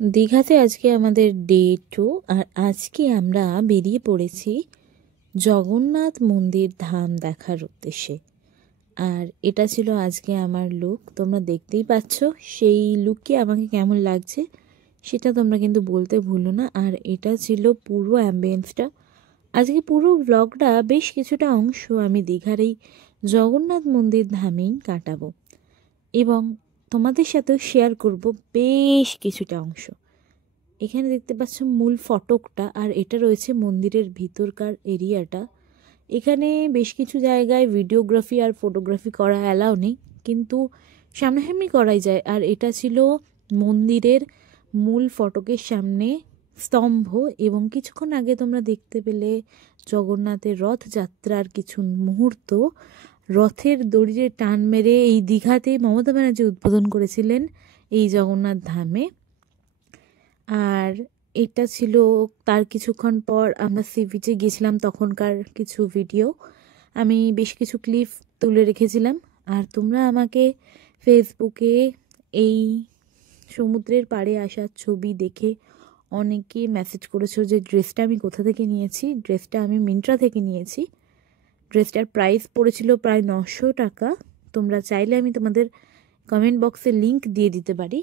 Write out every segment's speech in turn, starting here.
দীঘাতে আজকে আমাদের ডে 2। আর আজকে আমরা বেরিয়ে পড়েছি জগন্নাথ মন্দির ধাম দেখার উদ্দেশ্যে। আর এটা ছিল আজকে আমার লুক, তোমরা দেখতেই পাচ্ছ। সেই লুকে আমাকে কেমন লাগছে সেটা তোমরা কিন্তু বলতে ভুলো না। আর এটা ছিল পুরো অ্যাম্বিয়েন্সটা। আজকে পুরো ব্লগটা বেশ কিছুটা অংশ আমি দীঘার এই জগন্নাথ মন্দির ধামেই কাটাবো এবং তোমাদের সাথেও শেয়ার করব বেশ কিছুটা অংশ। এখানে দেখতে পাচ্ছ মূল ফটকটা, আর এটা রয়েছে মন্দিরের ভিতরকার এরিয়াটা। এখানে বেশ কিছু জায়গায় ভিডিওগ্রাফি আর ফটোগ্রাফি করা অ্যালাউ নেই, কিন্তু সামনাসামনি করাই যায়। আর এটা ছিল মন্দিরের মূল ফটকের সামনে স্তম্ভ, এবং কিছুক্ষণ আগে তোমরা দেখতে পেলে জগন্নাথের রথযাত্রার কিছু মুহূর্ত। রথের দড়িতে টান মেরে এই দীঘাতে মমতা ব্যানার্জি উদ্বোধন করেছিলেন এই জগন্নাথ ধামে। আর এটা ছিল তার কিছুক্ষণ পর আমরা সি বিচে গেছিলাম, তখনকার কিছু ভিডিও আমি বেশ কিছু ক্লিপ তুলে রেখেছিলাম। আর তোমরা আমাকে ফেসবুকে এই সমুদ্রের পাড়ে আসার ছবি দেখে অনেকে মেসেজ করেছো যে ড্রেসটা আমি কোথা থেকে নিয়েছি। ড্রেসটা আমি মিন্ত্রা থেকে নিয়েছি। ড্রেসটার প্রাইস পড়েছিল প্রায় 900 টাকা। তোমরা চাইলে আমি তোমাদের কমেন্ট বক্সে লিংক দিয়ে দিতে পারি।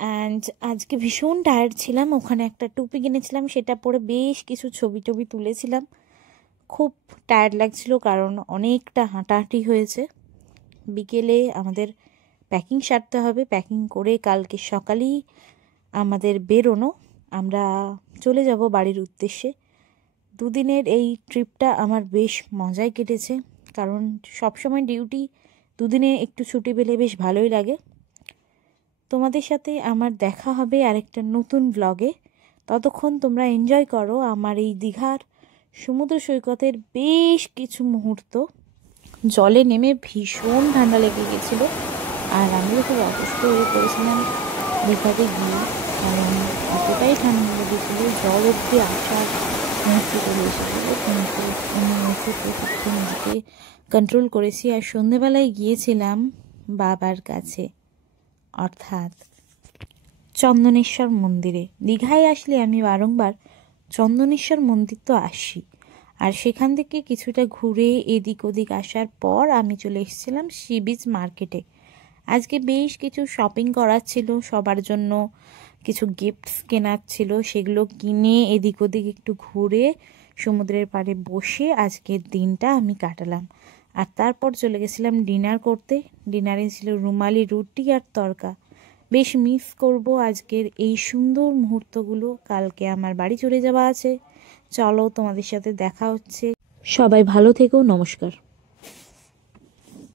অ্যান্ড আজকে ভীষণ টায়ার্ড ছিলাম, ওখানে একটা টুপি কিনেছিলাম, সেটা পরে বেশ কিছু ছবি টবি তুলেছিলাম। খুব টায়ার্ড লাগছিল কারণ অনেকটা হাঁটাহাঁটি হয়েছে। বিকেলে আমাদের প্যাকিং সারতে হবে, প্যাকিং করে কালকে সকালেই আমাদের বেরোনো। আমরা চলে যাব বাড়ির উদ্দেশ্যে। দুদিনের এই ট্রিপটা আমার বেশ মজায় কেটেছে, কারণ সবসময় ডিউটি, দুদিনে একটু ছুটি পেলে বেশ ভালোই লাগে। তোমাদের সাথে আমার দেখা হবে আরেকটা নতুন ব্লগে। ততক্ষণ তোমরা এনজয় করো আমার এই দীঘার সমুদ্র সৈকতের বেশ কিছু মুহূর্ত। জলে নেমে ভীষণ ঠান্ডা লেগে গেছিলো, আর আমিও খুব অসুস্থ হয়ে পড়েছিলাম দীঘাতে গিয়ে, কারণ এতটাই ঠান্ডা লেগেছিল। জল অব্দি আসার মুহূর্ত চলে এসেছিলো, কিন্তু আমি কিছুক্ষণ নিজেকে কন্ট্রোল করেছি। আর সন্ধেবেলায় গিয়েছিলাম বাবার কাছে, অর্থাৎ চন্দনেশ্বর মন্দিরে। দীঘায় আসলে আমি বারংবার চন্দনেশ্বর মন্দির তো আসি, আর সেখান থেকে কিছুটা ঘুরে এদিক ওদিক আসার পর আমি চলে এসেছিলাম সি বিচ মার্কেটে। আজকে বেশ কিছু শপিং করার ছিল, সবার জন্য কিছু গিফটস কেনার ছিল, সেগুলো কিনে এদিক ওদিক একটু ঘুরে সমুদ্রের পাড়ে বসে আজকের দিনটা আমি কাটালাম। আর তারপর চলে গেছিলাম ডিনার করতে। ডিনারে ছিল রুমালি রুটি আর তড়কা। বেশ মিস করব আজকের এই সুন্দর মুহূর্তগুলো। কালকে আমার বাড়ি চলে যাওয়া আছে। চলো, তোমাদের সাথে দেখা হচ্ছে। সবাই ভালো থেকো, নমস্কার।